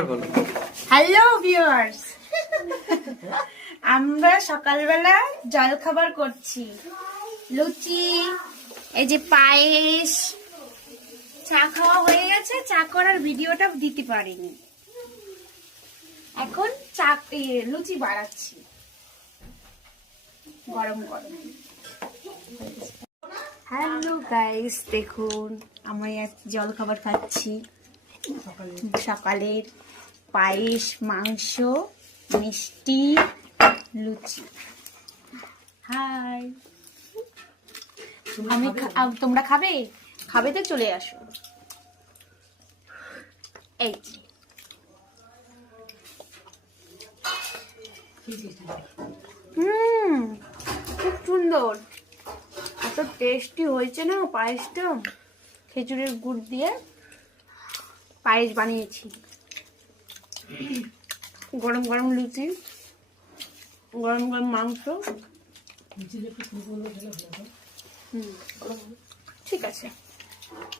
Hello viewers, আমরা সকালবেলা জল খাবার করছি। লুচি, এই যে পায়েস, চা খাওয়া হয়ে গেছে। চা করার ভিডিওটা দিতে পারিনি, এখন লুচি বাড়াচ্ছি গরম গরম। হ্যালো গাইস, দেখুন আমি জল খাবার খাচ্ছি। সকালের পায়েস, মাংস, মিষ্টি, লুচি। হাই, তোমরা খাবে? খাবে তো চলে আসো। এই খুব সুন্দর, এত টেস্টি হয়েছে না পায়েসটা। খেজুরের গুড় দিয়ে পায়েস বানিয়েছি। গরম গরম লুচি, গরম গরম মাংস।